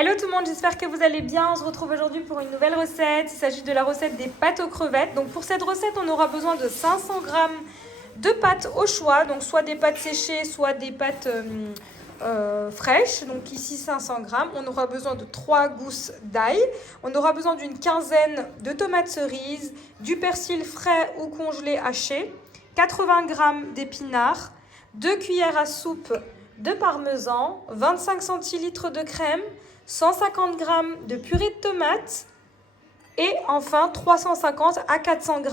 Hello tout le monde, j'espère que vous allez bien. On se retrouve aujourd'hui pour une nouvelle recette. Il s'agit de la recette des pâtes aux crevettes. Donc pour cette recette, on aura besoin de 500 g de pâtes au choix. Donc soit des pâtes séchées, soit des pâtes fraîches. Donc ici 500 g. On aura besoin de 3 gousses d'ail. On aura besoin d'une quinzaine de tomates cerises, du persil frais ou congelé haché, 80 g d'épinards, 2 cuillères à soupe de parmesan, 25 centilitres de crème, 150 g de purée de tomates et enfin 350 à 400 g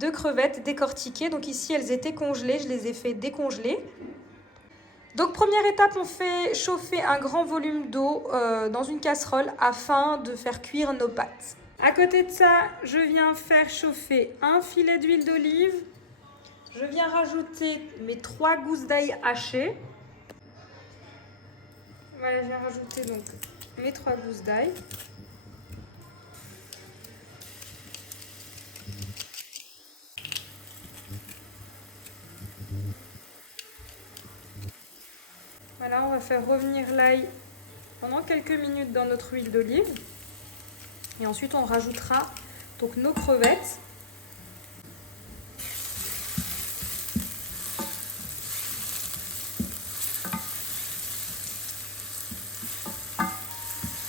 de crevettes décortiquées. Donc ici elles étaient congelées, je les ai fait décongeler. Donc première étape, on fait chauffer un grand volume d'eau dans une casserole afin de faire cuire nos pâtes. À côté de ça, je viens faire chauffer un filet d'huile d'olive. Je viens rajouter mes 3 gousses d'ail hachées. Voilà, je vais rajouter donc mes 3 gousses d'ail. Voilà, on va faire revenir l'ail pendant quelques minutes dans notre huile d'olive. Et ensuite, on rajoutera donc nos crevettes.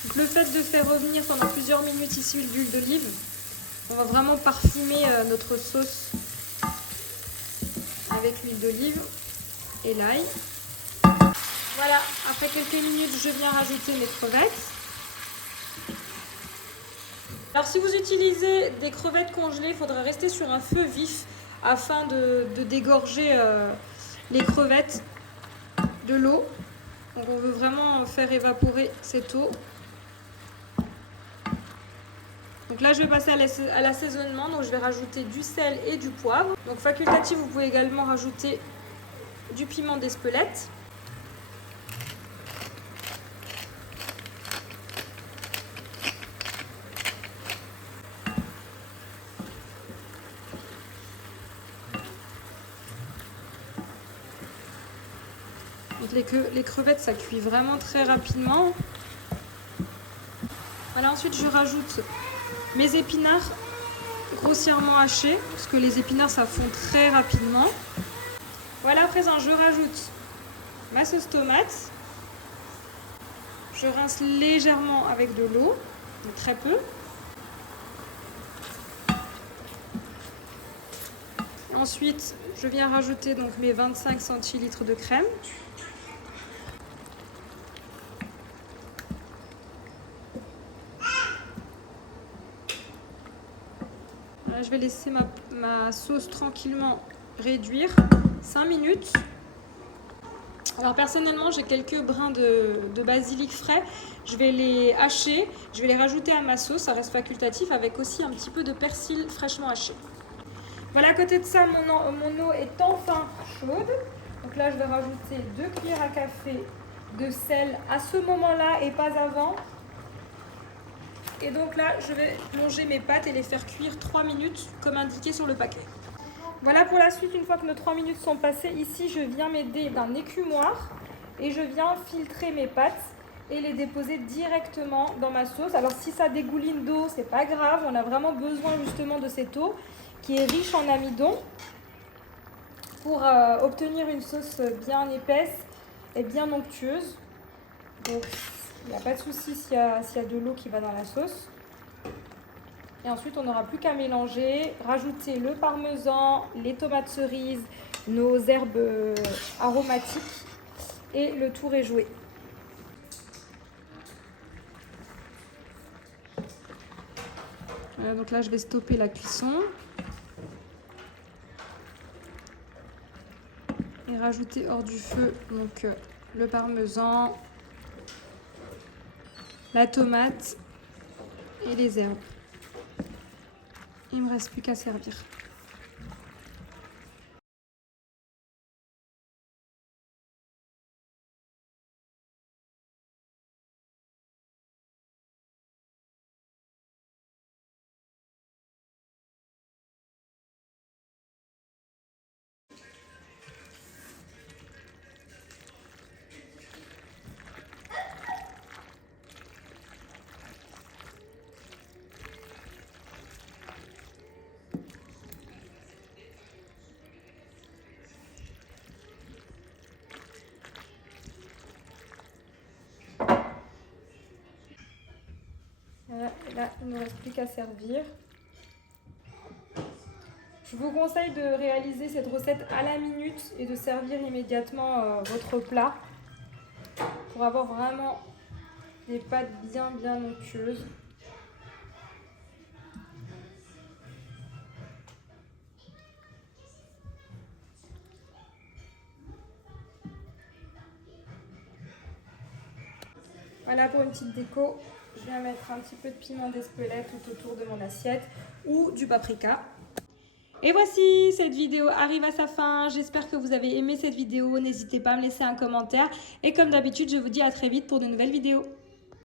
Donc, le fait de faire revenir pendant plusieurs minutes ici l'huile d'olive, on va vraiment parfumer notre sauce avec l'huile d'olive et l'ail. Voilà, après quelques minutes, je viens rajouter mes crevettes. Alors si vous utilisez des crevettes congelées, il faudra rester sur un feu vif afin de dégorger les crevettes de l'eau. Donc on veut vraiment faire évaporer cette eau. Donc là je vais passer à l'assaisonnement, donc je vais rajouter du sel et du poivre. Donc facultatif, vous pouvez également rajouter du piment d'Espelette. Donc les crevettes ça cuit vraiment très rapidement. Voilà, ensuite je rajoute mes épinards grossièrement hachés, parce que les épinards ça fond très rapidement. Voilà, à présent je rajoute ma sauce tomate. Je rince légèrement avec de l'eau, très peu. Ensuite, je viens rajouter donc mes 25 centilitres de crème. Là, je vais laisser ma sauce tranquillement réduire 5 minutes. Alors personnellement, j'ai quelques brins de basilic frais. Je vais les hacher, je vais les rajouter à ma sauce, ça reste facultatif, avec aussi un petit peu de persil fraîchement haché. Voilà, à côté de ça, mon eau est enfin chaude. Donc là, je vais rajouter 2 cuillères à café de sel à ce moment-là et pas avant. Et donc là, je vais plonger mes pâtes et les faire cuire 3 minutes comme indiqué sur le paquet. Voilà pour la suite, une fois que nos 3 minutes sont passées, ici je viens m'aider d'un écumoire et je viens filtrer mes pâtes et les déposer directement dans ma sauce. Alors si ça dégouline d'eau, c'est pas grave, on a vraiment besoin justement de cette eau qui est riche en amidon pour obtenir une sauce bien épaisse et bien onctueuse. Donc il n'y a pas de souci s'il y a de l'eau qui va dans la sauce. Et ensuite, on n'aura plus qu'à mélanger, rajouter le parmesan, les tomates cerises, nos herbes aromatiques et le tour est joué. Voilà, donc là, je vais stopper la cuisson et rajouter hors du feu donc, le parmesan, la tomate et les herbes. Il ne me reste plus qu'à servir. Voilà, là, il ne reste plus qu'à servir. Je vous conseille de réaliser cette recette à la minute et de servir immédiatement votre plat pour avoir vraiment des pâtes bien onctueuses. Voilà pour une petite déco. Je viens mettre un petit peu de piment d'Espelette tout autour de mon assiette ou du paprika. Et voici, cette vidéo arrive à sa fin. J'espère que vous avez aimé cette vidéo. N'hésitez pas à me laisser un commentaire. Et comme d'habitude, je vous dis à très vite pour de nouvelles vidéos.